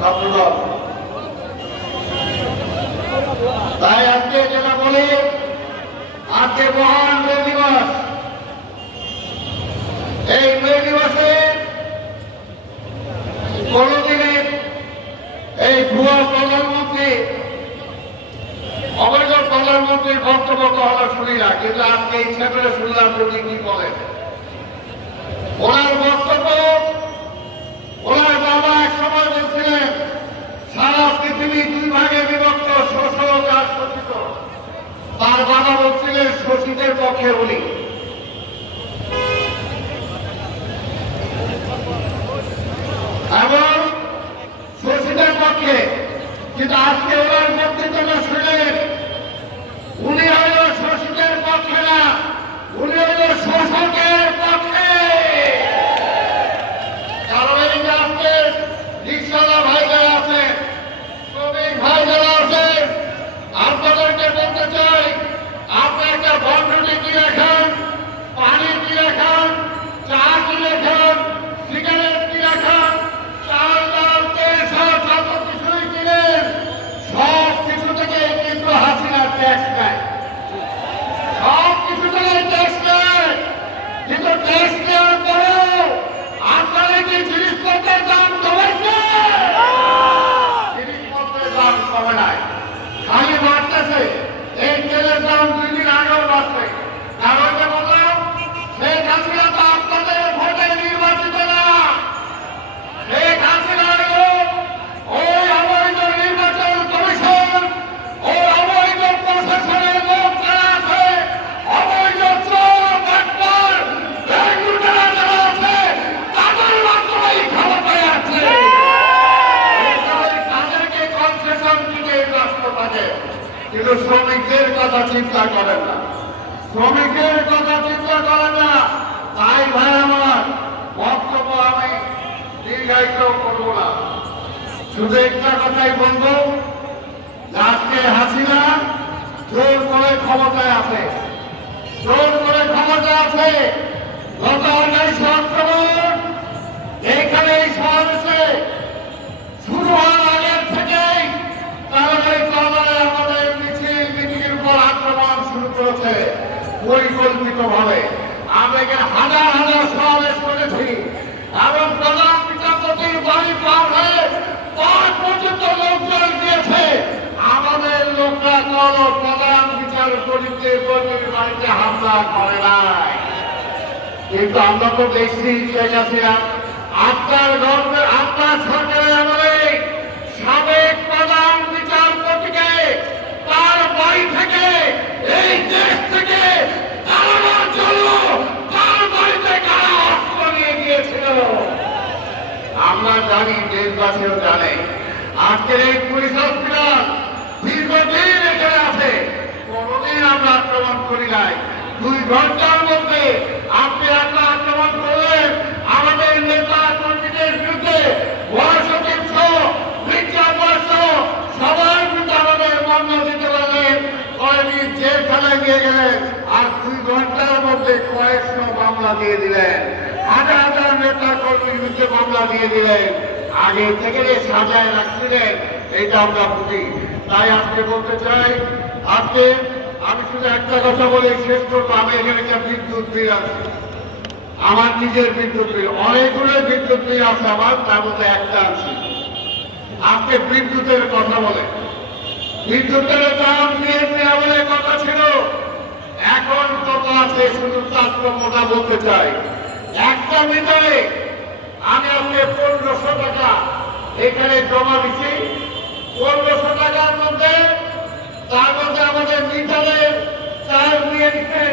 ছাত্রদল তাই আজকে যেটা বলি, আজকে মহান মে দিবস। এই মে দিবসে কোনদিনের এই ভুয়া প্রধানমন্ত্রী, অবৈধ প্রধানমন্ত্রীর বক্তব্য কখনো শুনি না, কিন্তু আজকে ইচ্ছা করে শুনলাম উনি কি বলেন। ওনার বক্তব্য ওনার বাবা এক সময় বলছিলেন, সারা পৃথিবী দুই ভাগে বিভক্ত, শোষক আর শোষিত। তার বাবা বলছিলেন, শোষিতের পক্ষে উনি এবং শোষিতের পক্ষে, কিন্তু আজকে ওনার বক্তৃতাটা শুনলেন উনি হল শোষিতের পক্ষে না উনি হল শোষকের পক্ষে কারণ এই যে আজকে রিক্সাওয়ালা ভাই যারা আছে শ্রমিক ভাই যারা আছে আপনাদেরকে বলতে চাই আপনি একটা বন্ধুটি কিনে খান পানি কিনে খান চা কিনে খান সিগারেট কিনে খান চাল ডাল তেল সব যত কিছুই কিনেন সব কিছু থেকে কিন্তু হাসিনা ট্যাক্স নেয় সব কিছু থেকে ট্যাক্স নেয় কিন্তু ট্যাক্স নেওয়ার পরেও আপনারা কি জিনিসপত্রের দাম কমেছে জিনিসপত্রের দাম কমে নাই খালি বাড়তেছে এই তেলের দাম দুই দিন আগেও বাড়ছে কারণ যে বললাম শেখ হাসিনা তো আপনাদের ভোটে নির্বাচিত না শেখ হাসিনা হলো ওই অবৈধ নির্বাচন কমিশন ওই অবৈধ প্রশাসনের লোক যারা আছে অবৈধ চোর ডাক্তার ব্যাংক লুটেরা যারা আছে তাদের মাধ্যমেই ক্ষমতায় আছে এই তাদেরকে কনসেশন দিতে এই রাষ্ট্রপতি কিন্তু শ্রমিকদের কথা চিন্তা করেন না। শ্রমিকের কথা চিন্তা করেন না। তাই ভাই আমার, বক্তব্য আমি দীর্ঘায়িত করব না। শুধু একটা কথাই বলব আজকে হাসিনা জোর করে ক্ষমতায় আছে। জোর করে ক্ষমতা আছে। গত উনিশশো পরিকল্পিত ভাবে এখানে হাজার হাজার সমাবেশ করেছি এবং প্রধান বিচারপতির বাড়ি পার হয়ে পাঁচ পর্যন্ত লোকজন দিয়েছে। আমাদের লোকরা কোন প্রধান বিচারপতিকে বিচারপতির বাড়িতে হামলা করে নাই। কিন্তু আমরা তো দেখছি আপনার গভর্নমেন্ট আপনার সরকারের আমলে সাবেক প্রধান বিচারপতিকে তার বাড়ি থেকে এই দেশ থেকে তাড়ানোর জন্য তার বাড়িতে কারা অস্ত্র নিয়ে গিয়েছিল আমরা জানি দেশবাসীও জানে আজকের এই পুলিশ হসপিটাল দীর্ঘদিন এখানে আছে। কোনদিন আমরা আক্রমণ করি নাই। দুই ঘণ্টার মধ্যে আপনি একটা আক্রমণ করলেন। আমাদের নেতা কর্মীদের বিরুদ্ধে মহাসচিব সহ বিজ্ঞাপন সহ সবার বিরুদ্ধে আমাদের মামলা দিতে গেলেন। আর দুই ঘণ্টার মধ্যে কয়েকশো মামলা দিয়ে দিলেন। হাজার হাজার নেতা কর্মীর বিরুদ্ধে মামলা দিয়ে দিলেন। আগে থেকে সাজায় রাখছিলেন এটা আমরা বুঝি। তাই আজকে বলতে চাই, আজকে আমি শুধু একটা কথা বলে, শেষ করব, আমি এখানে একটা বিদ্যুৎ বিল আছে। আমার নিজের বিদ্যুৎ বিল, অনেকগুলো বিদ্যুৎ বিল আছে আমার, তার মধ্যে একটা আছে। আজকে বিদ্যুতের কথা বলে। বিদ্যুতের দাম নিয়ে বলে কথা ছিল। এখন কত আছে শুধু তারতম্যটা বলতে চাই। একটা মিটারে আমি আজকে পনেরোশো টাকা এখানে জমা দিচ্ছি পনেরোশো টাকার মধ্যে তার মধ্যে আমাদের মিটারে চার্জ নিয়ে দিচ্ছেন